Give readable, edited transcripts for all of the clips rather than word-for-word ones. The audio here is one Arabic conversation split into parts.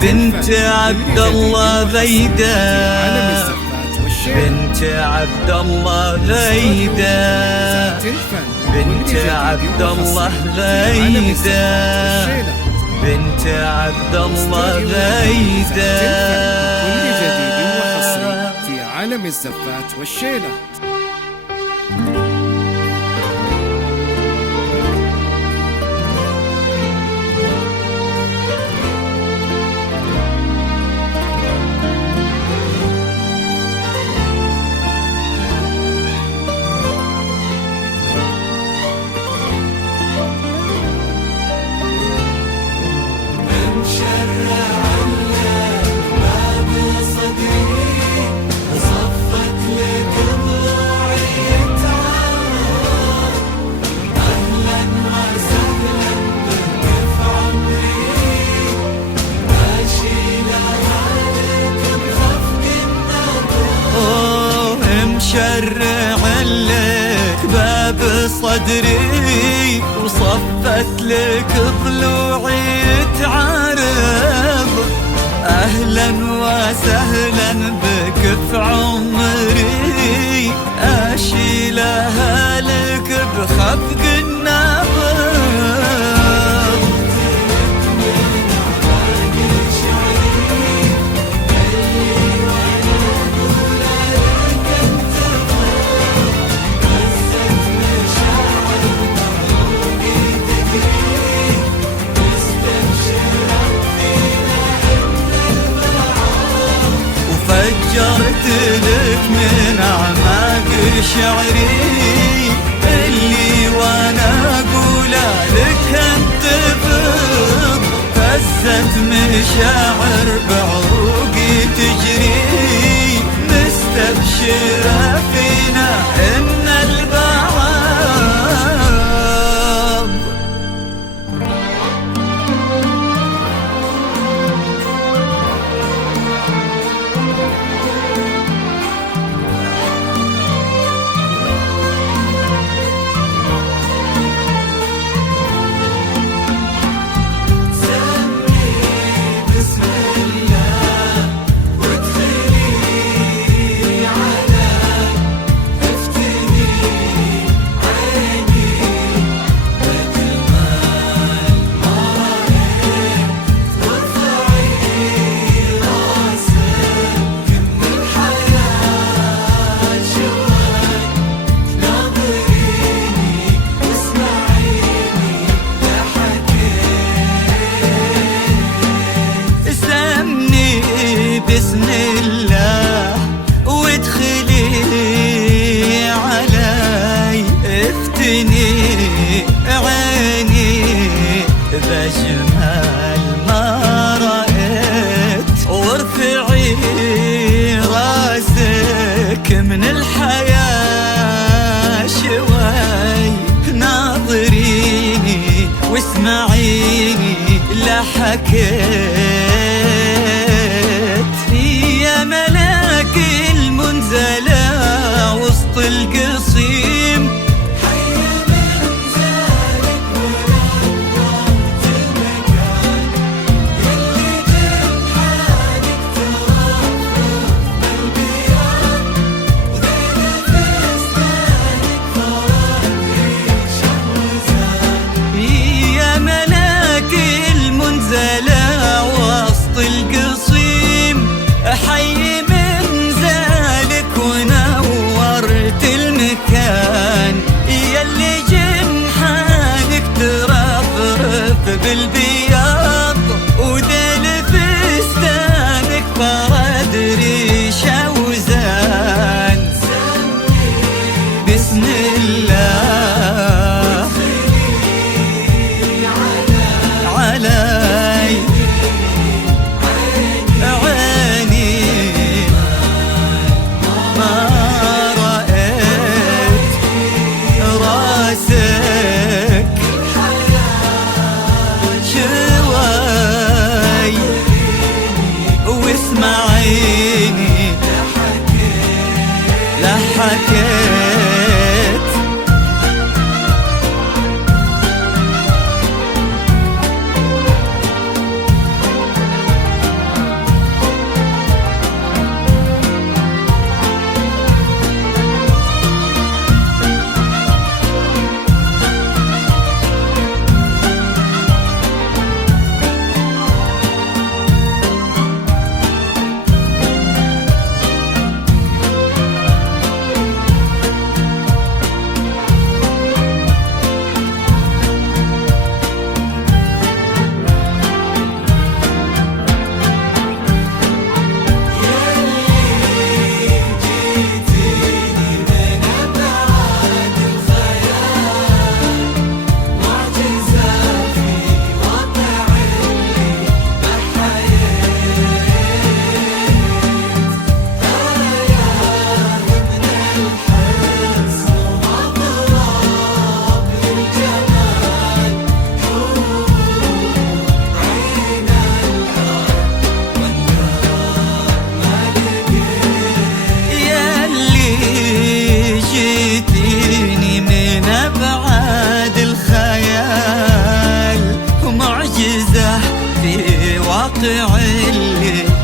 بنت عبد الله غيدة، بنت عبد الله غيدة، بنت عبد الله غيدة، بنت عبد الله غيدة. كل جديد وحصري في عالم الزفات والشيلة. شرع لك باب صدري وصفت لك ضلوعي تعارض، أهلا وسهلا بك في عمري، أشيلها لك بخفق النبض. فجرت لك من أعماق شعري اللي وانا اقول لك انتفض، فزت مشاعر بعروقي تجري، مستبشرة فينا ان البعض. بسم الله وادخلي علي، افتني عيني بجمال ما رأيت، وارفعي راسك من الحياة شوي، ناظريني واسمعيني لا حكيت. يا ملاك المنزلة وسط القصيم، حي منزلك ونورت المكان، يلي جنحانك ترفرف بالبيان، وذيل فستانك فرق ريشة وزان. يا ملاك المنزلة وسط القصيم، حي منزلك ونورت المكان، يلي جنحانك ترفرف بالبياض، وذيل فستانك فرد ريشة وزان. بسم الله علي واسمعيني لا حكيت.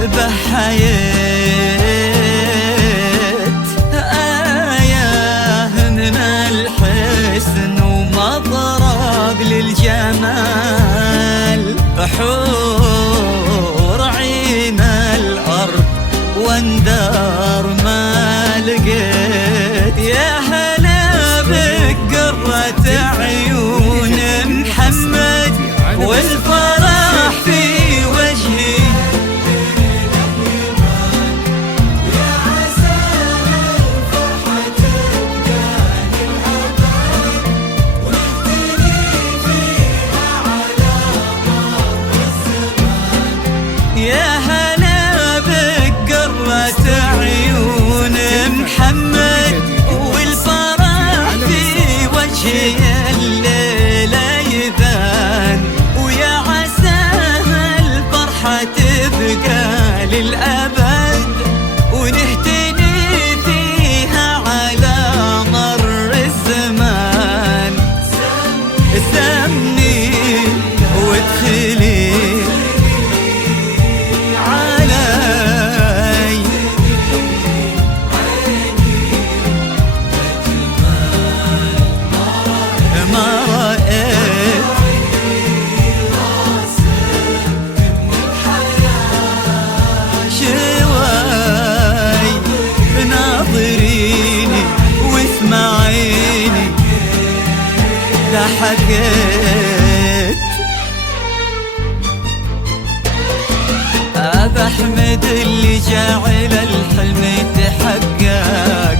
بحياة آية من الحسن ومضرب للجمال، حور عين الأرض واندار ما لقيت. يا هلا بقرة عيون محمد والفرح في وجهي، يا عسى الفرحة تبقى للأبد ونهتني فيها على مر الزمان. يا هلا بقرة عيون محمد والفرح في وجهي الليلة يبان، ويا عسى الفرحة تبقى للأبد ونهتني فيها على مر الزمان. سمني وادخلي علي ما رأيت شوي، ناظريني واسمعيني لا حكيت. أبا أحمد اللي جعل الحلم يتحقق،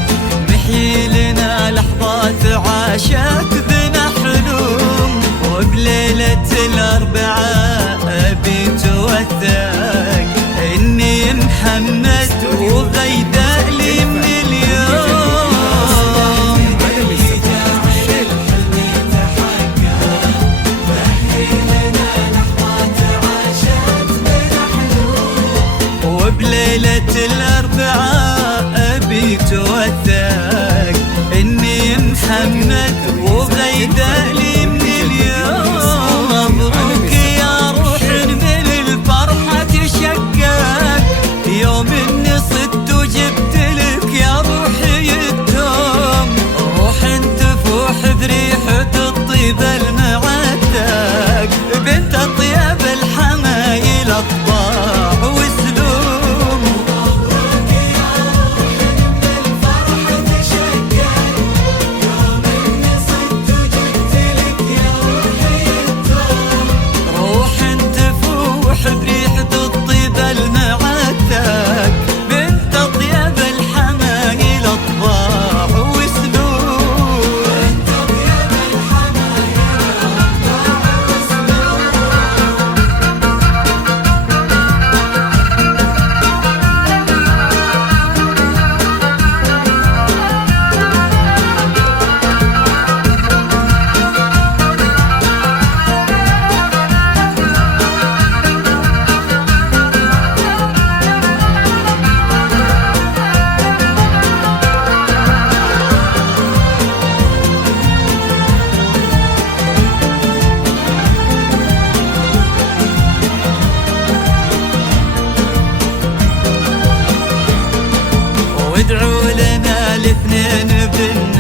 محيي لنا لحظات عاشت بنا حلوم، وبليلة الأربعاء أبيت وثق إني محمد وغيدا لي من اليوم. وبليلة الأربعاء أبيت وثق إني محمد وغيدا لي من اليوم. مبروك يا روح من الفرحة تشقق، يوم إني صدت وجبت لك يا روحي التوم. روح تفوح بريحة الطيب المعتق، بنت أطيب الحمايل أطباع وسلوم. مبروك يا روح من الفرحة تشقق، يوم إني صدت وجبت لك يا روحي التوم. روح تفوح بريحة الطيب المعتق، بنت أطيب الحمايل أطباع وسلوم. أطيب الحمايل أطباع وسلوم. وادعوا لنا الاثنين بالنسبة